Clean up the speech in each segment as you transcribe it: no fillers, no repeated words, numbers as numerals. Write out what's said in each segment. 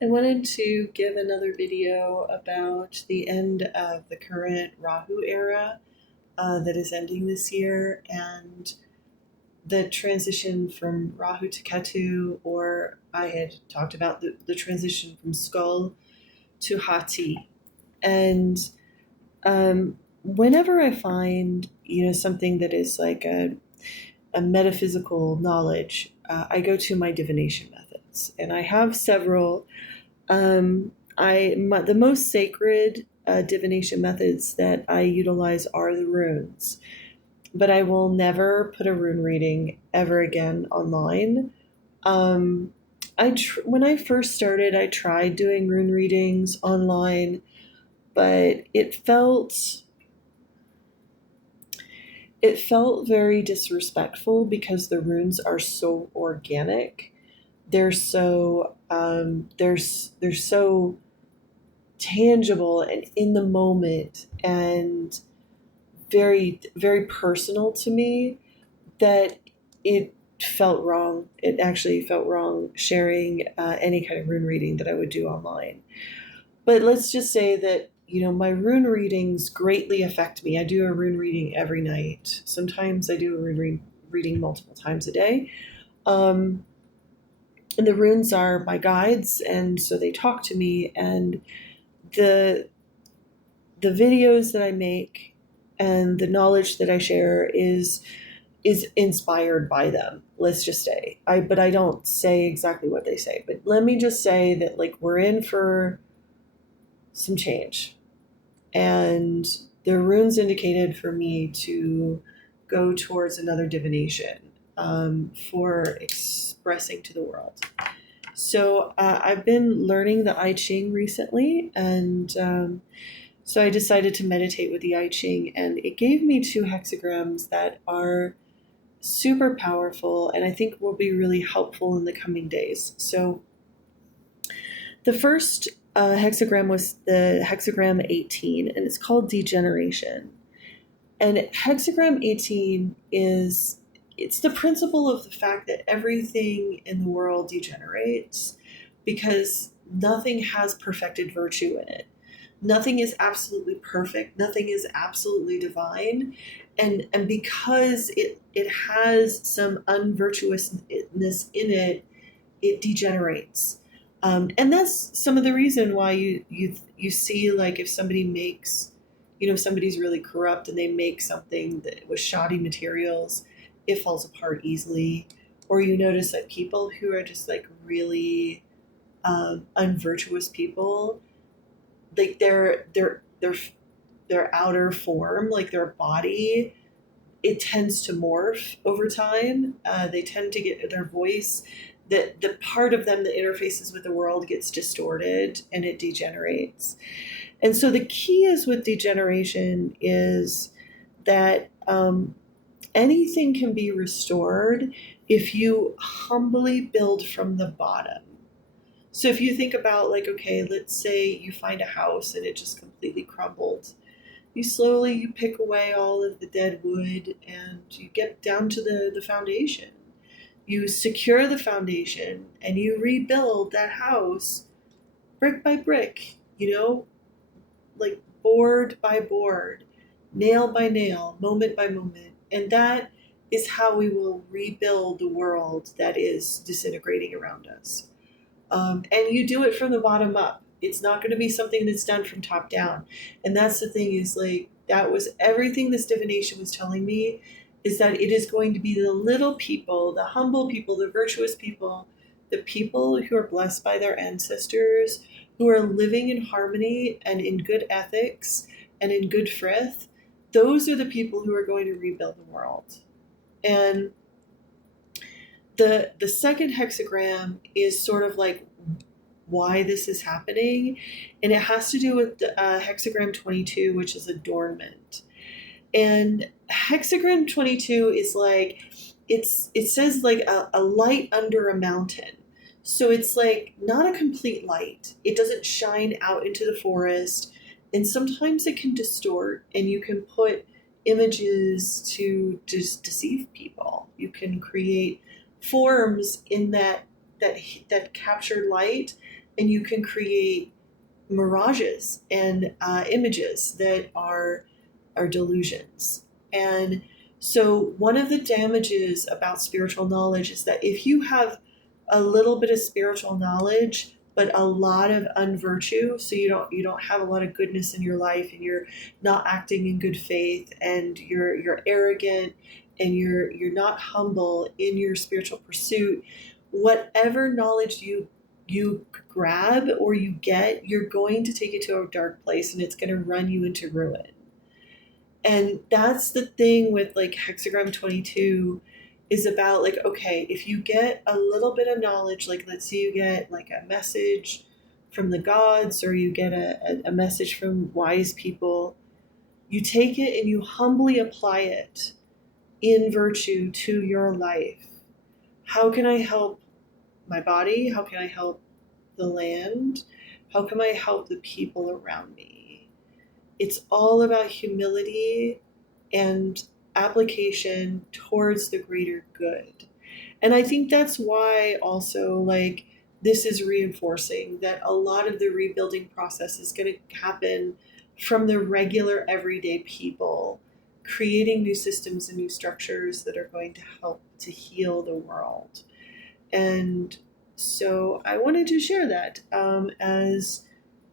I wanted to give another video about the end of the current Rahu era that is ending this year and the transition from Rahu to Ketu, or I had talked about the transition from Skull to Hati. And whenever I find, something that is like a metaphysical knowledge, I go to my divination methods. And I have several. The most sacred divination methods that I utilize are the runes, but I will never put a rune reading ever again online. Um, when I first started, I tried doing rune readings online, but it felt very disrespectful because the runes are so organic. They're so tangible and in the moment and very, very personal to me that it felt wrong. It actually felt wrong sharing any kind of rune reading that I would do online. But let's just say that, my rune readings greatly affect me. I do a rune reading every night. Sometimes I do a reading multiple times a day. Um, and the runes are my guides, and so they talk to me. And the the videos that I make and the knowledge that I share is inspired by them. Let's just say but I don't say exactly what they say. But let me just say that like we're in for some change, and the runes indicated for me to go towards another divination for expressing to the world. So I've been learning the I Ching recently, and so I decided to meditate with the I Ching, and it gave me two hexagrams that are super powerful and I think will be really helpful in the coming days. So the first hexagram was the hexagram 18, and it's called degeneration. And hexagram 18 it's the principle of the fact that everything in the world degenerates because nothing has perfected virtue in it. Nothing is absolutely perfect. Nothing is absolutely divine. And because it has some unvirtuousness in it, it degenerates. And that's some of the reason why you see, like, if somebody makes, somebody's really corrupt and they make something that with shoddy materials, it falls apart easily. Or you notice that people who are just like really unvirtuous people, like their outer form, like their body, it tends to morph over time. They tend to get their voice, the part of them that interfaces with the world gets distorted and it degenerates. And so the key is with degeneration is that anything can be restored if you humbly build from the bottom. So if you think about, like, okay, let's say you find a house and it just completely crumbled. You pick away all of the dead wood and you get down to the foundation. You secure the foundation and you rebuild that house brick by brick, like board by board, nail by nail, moment by moment. And that is how we will rebuild the world that is disintegrating around us. And you do it from the bottom up. It's not going to be something that's done from top down. And that's the thing, is like, that was everything this divination was telling me, is that it is going to be the little people, the humble people, the virtuous people, the people who are blessed by their ancestors, who are living in harmony and in good ethics and in good frith. Those are the people who are going to rebuild the world. And the second hexagram is sort of like why this is happening, and it has to do with hexagram 22, which is adornment. And hexagram 22 is like, it says like a light under a mountain. So it's like not a complete light. It doesn't shine out into the forest, and sometimes it can distort, and you can put images to just deceive people. You can create forms in that captured light and you can create mirages and images that are delusions. And so one of the damages about spiritual knowledge is that if you have a little bit of spiritual knowledge but a lot of unvirtue, so you don't have a lot of goodness in your life, and you're not acting in good faith, and you're arrogant, and you're not humble in your spiritual pursuit, whatever knowledge you grab or you get, you're going to take it to a dark place, and it's going to run you into ruin. And that's the thing with like hexagram 22 is about, like, okay, if you get a little bit of knowledge, like let's say you get like a message from the gods, or you get a message from wise people, you take it and you humbly apply it in virtue to your life. How can I help my body? How can I help the land? How can I help the people around me? It's all about humility and application towards the greater good. And I think that's why also, like, this is reinforcing that a lot of the rebuilding process is going to happen from the regular everyday people creating new systems and new structures that are going to help to heal the world. And so I wanted to share that as,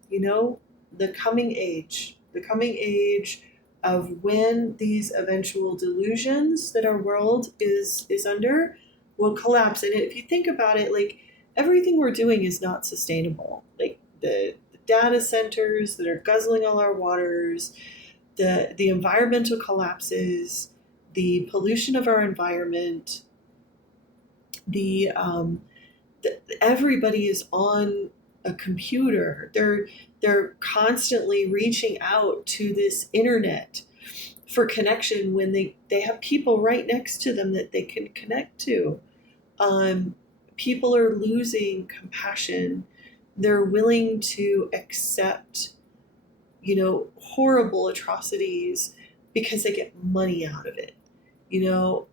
you know, the coming age of when these eventual delusions that our world is under will collapse. And if you think about it, like, everything we're doing is not sustainable. Like the data centers that are guzzling all our waters, the environmental collapses, the pollution of our environment, the everybody is on a computer. They're constantly reaching out to this internet for connection when they have people right next to them that they can connect to. People are losing compassion. They're willing to accept, horrible atrocities because they get money out of it,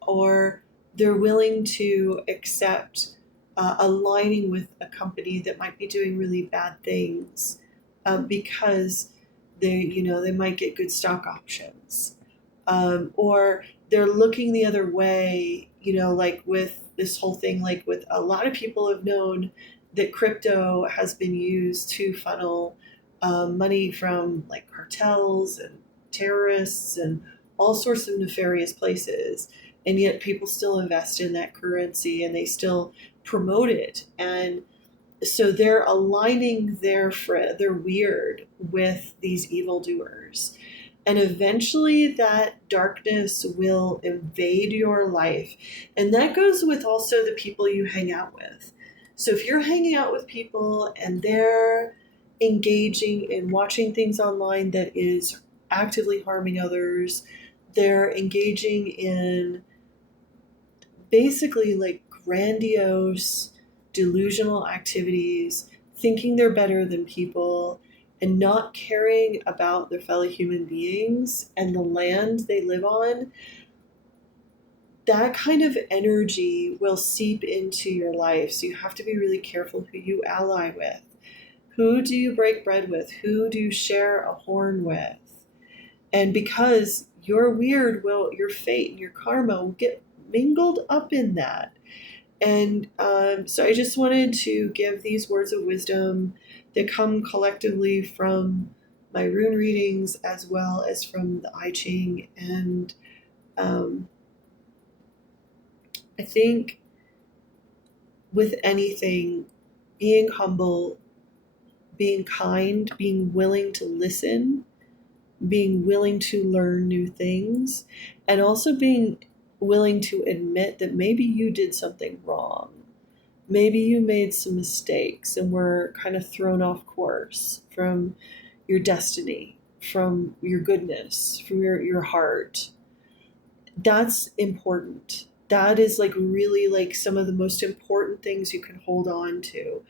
or they're willing to accept aligning with a company that might be doing really bad things because they might get good stock options, or they're looking the other way. Like with this whole thing, like with a lot of people have known that crypto has been used to funnel money from like cartels and terrorists and all sorts of nefarious places, and yet people still invest in that currency and they still promote it. And so they're aligning their weird with these evildoers, and eventually that darkness will invade your life. And that goes with also the people you hang out with. So if you're hanging out with people and they're engaging in watching things online that is actively harming others, they're engaging in basically like grandiose, delusional activities, thinking they're better than people, and not caring about their fellow human beings and the land they live on, that kind of energy will seep into your life. So you have to be really careful who you ally with. Who do you break bread with? Who do you share a horn with? And because your your fate and your karma will get mingled up in that. And so I just wanted to give these words of wisdom that come collectively from my rune readings as well as from the I Ching. And I think with anything, being humble, being kind, being willing to listen, being willing to learn new things, and also being willing to admit that maybe you did something wrong. Maybe you made some mistakes and were kind of thrown off course from your destiny, from your goodness, from your heart. That's important. That is like really like some of the most important things you can hold on to,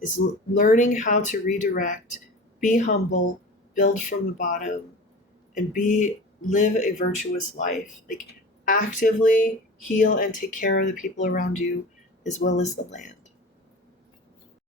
is learning how to redirect, be humble, build from the bottom, and live a virtuous life. Like actively heal and take care of the people around you as well as the land.